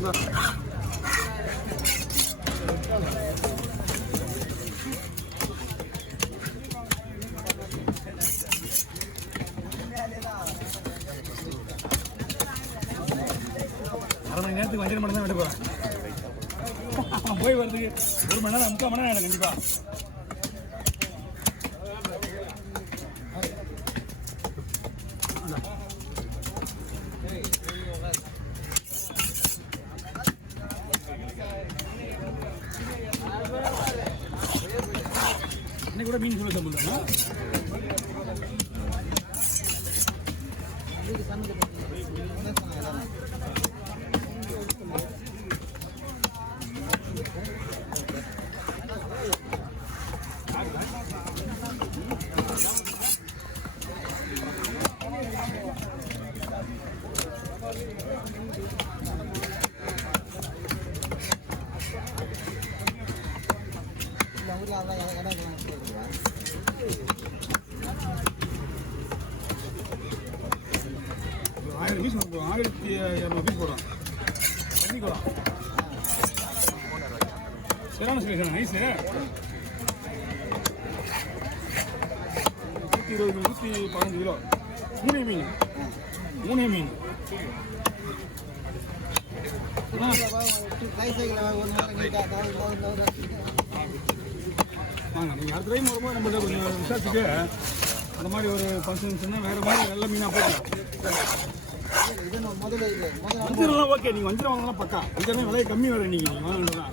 அரை மணி நேரத்துக்கு 5 மணி தான் விட போகிறேன். போய் வரதுக்கு 1 மணி நேரம் 3/4 மணி நேரம் கண்டிப்பாக. இன்னைக்கு கூட மீன் சொல்ல சாப்பிடுறாங்க. $1000 $1200 போடுறோம். பண்ணிக்கலாம். சரியான சொல்லிடுறேன். நைஸ். 120 115 கிலோ. 3 மீன். வாங்க நீங்கள் அடுத்த டைம் வரும்போது நம்மள்ட்ட கொஞ்சம் விசாரிச்சுட்டு அந்த மாதிரி ஒரு ஃபங்க்ஷன்ஸ்னால் வேறு மாதிரி நல்ல மீனாக போடலாம். வஞ்சிரம்லாம் ஓகே. நீங்கள் வஞ்சிரம் வாங்கலாம் பக்கா. வஞ்சிரம் விலை கம்மி வர நீங்கள் வாங்கணும்னா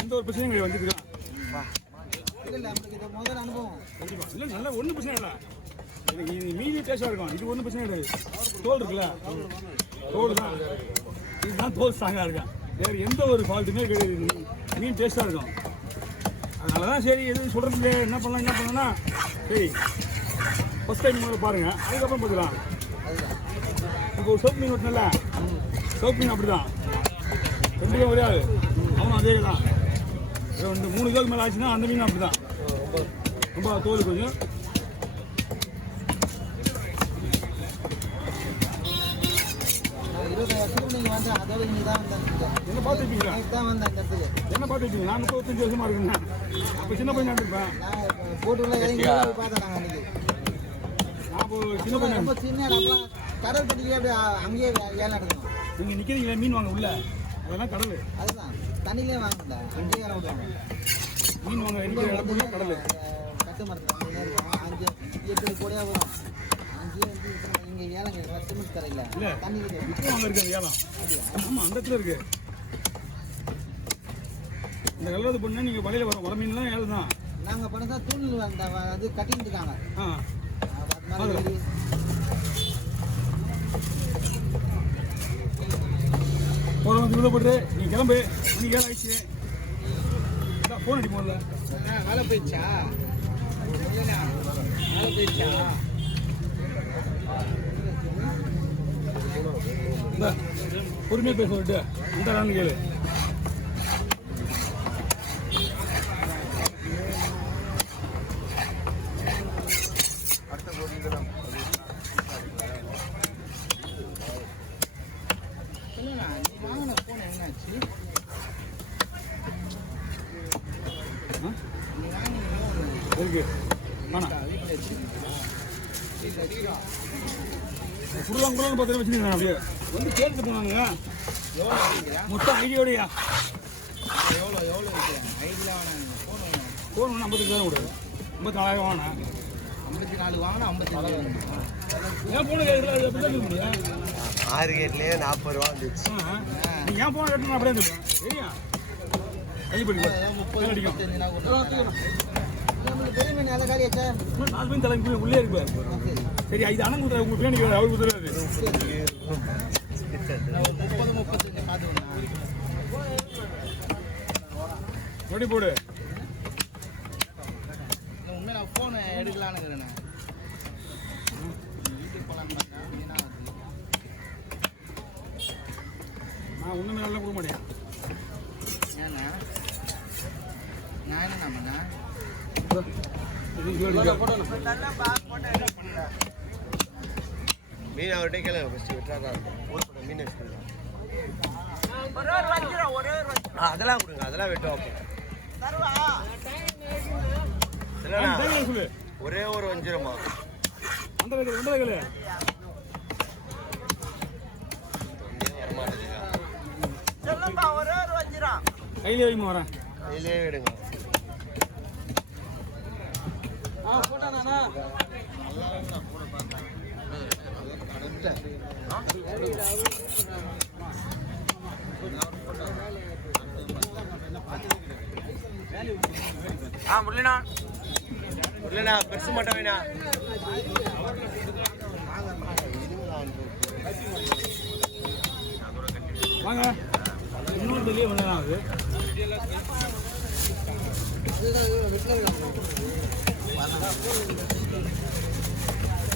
எந்த ஒரு பிரச்சனையும் கிடையாது. வந்துக்கலாம் கண்டிப்பாக. இல்லை நல்லா ஒன்றும் பிரச்சனை இல்லை. இது மீதி டேஸ்ட்டாக இருக்கும். இது ஒன்றும் பிரச்சனை கிடையாது. தோல் இருக்குல்ல, தோல் தான். இதுதான் தோல் ஸ்ட்ராங்காக இருக்கும். வேறு எந்த ஒரு ஃபால்ட்டுமே கிடையாது. மீன் டேஸ்ட்டாக இருக்கும். அதனால தான் சரி எதுவும் சொல்கிறது என்ன பண்ணலாம்னா சரி ஃபஸ்ட் டைம் முதல்ல பாருங்கள், அதுக்கப்புறம் பார்த்துக்கலாம். இப்போ ஒரு சோப் மீன் ஓட்டினல, சோப் மீன் அப்படி தான் 2 கிலோ வரையாது. அவனும் அதே தான். 3 கிலோக்கு மேலே ஆச்சுன்னா அந்த மீன் அப்படி தான். ரொம்ப தோல் கொஞ்சம் என்ன பார்த்துருப்பீங்களா? என்ன பார்த்துருப்பீங்க? நான் 35 வருஷமா இருக்குங்க. அப்போ சின்ன பையன் இருப்பேன். நான் இப்போ சின்ன பையன் கடல் பட்டிக்கு அங்கேயே ஏலம் எடுக்கணும். நீங்கள் நிற்கிறீங்களா மீன் வாங்க உள்ள? அதெல்லாம் கடல். அதுதான் தண்ணியிலே வாங்க. அங்கேயே ஏலம் விடுவாங்க. மீன் வாங்க இருக்கிற இடத்துல கடல். கட்டு மரத்தில் 5 8 கோடியாக வரும். அங்கேயே இங்கே ஏலம் சிமெண்ட் கரையில் இல்லை தண்ணி இப்போ அங்கே இருக்குது ஏலம். ஆமாம் அந்த இடத்துல இருக்குது. இந்த கல்வது பொண்ணு நீங்கள் வலையில் வர மீன்லாம் ஏலம் தான். நாங்கள் பண்ணதா தூள் அந்த அது கட்டிட்டு இருக்காங்க. போகிற போட்டு நீ கிளம்பு. மணி 7 ஆயிடுச்சு. ஃபோன் அடி போகல. வேலை போயிடுச்சா? வேலை போயிடுச்சா? இந்த பொறுமையாக பேச சொல்லிட்டு இந்த ரான்னு கேளு. இருக்கு ஃபுல்லாக கூட பார்த்து வச்சுருக்கேன். அப்படியே வந்து கேட்டு போனாங்க மொத்தம் ஐடியோடையா எவ்வளோ ஃபோன் ஒன்று 55,000 விடு. 54,000 வாங்கினேன். 54 வாங்கினா 54,000. ஏன் ஃபோனு கேட்கல? எப்படி தான் முடியும்? 6 கேட்லேயே 40 ரூபா வந்துச்சு. நீ ஏன் ஃபோனை கேட்டு அப்படியே சொல்லுவேன். சரியா கை பண்ணி 30 அடிக்கும். பெரிய மீன் நல்ல காரி ஆச்சா? 4 மீன் தலைக்கு உள்ளே இருக்கு. சரி இது அண்ணன் கொடுத்தாரு. உங்களுக்கு பிரியாணி அவர் கொடுத்துருவாரு. 30-35 பார்த்து எப்படி போடு. உண்மை நான் ஃபோனை எடுக்கலான்னு வீட்டுக்கு போகலான்னு பார்த்தேன். நான் ஒன்றுமே நல்லா கொடுக்க மாட்டேன். ஏண்ணா நான் என்ன நம்மண்ணா மீன் அவர்கிட்ட கேளு. ஃபஸ்ட்டு விட்டுறாங்க மீன் வச்சுக்கலாம். அதெல்லாம் கொடுங்க, அதெல்லாம் வெட்டுவோம். இல்லைண்ணா சொல்லு ஒரே ஒரு வஞ்சிரமா அந்த ரெண்டு கையில கையிலே வைமா வரேன். கையிலே விடுங்க. முரளிண்ணா முரளிண்ணா பெருசு மட்டும் வேணா. வாங்க இன்னொரு வெளியே வந்தா அது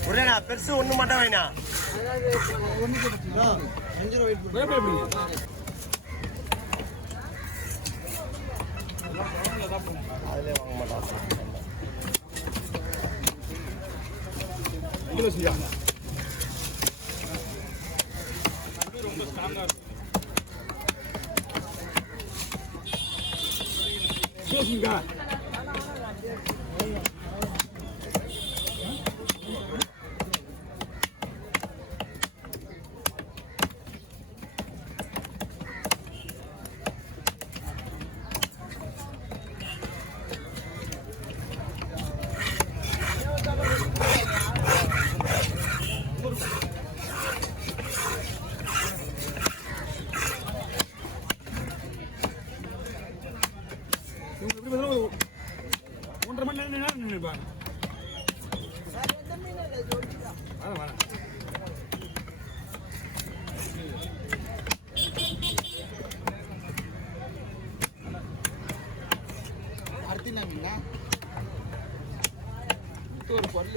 முரளிண்ணா பெருசு ஒன்று மட்டும் வேணா. அதிலே வாங்க மாட்டான். ரொம்ப ஸ்ட்ராங்கா இருக்கும். ஒன்றரை மணி நேரம் நின்றுப்பாங்க. ஒரு பொருள்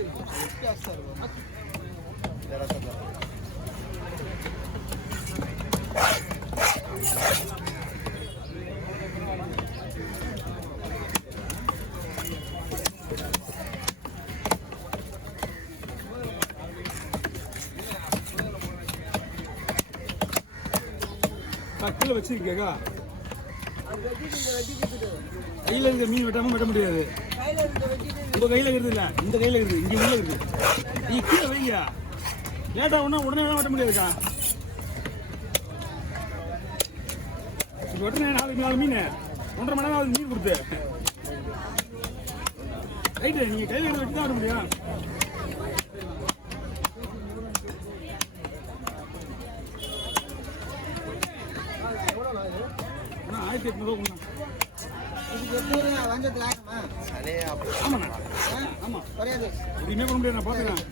கீழே வச்சிருக்கேக்கா. கையில் இருக்க மீன் வெட்டாமல் வெட்ட முடியாது. உங்க கையில் இருக்குது இல்லை, இந்த கையில் இருக்குது, இங்கே உள்ள இருக்குது. நீ கீழே வைங்க. லேட்டாக ஒன்றா உடனே வெட்ட முடியாதுக்கா. வெட்டினேன் 4 மீன் 1.5 மணி நேரம் மீன் கொடுத்து ரைட்டு. நீங்கள் கையில் எடுத்து வெட்டி தான் வர முடியும். ஆனால் 1800 ரூபா. ஆமாண்ணா ஆமாம் எதுவுமே பண்ண முடியாது. நான் பார்த்துக்கிறேன்.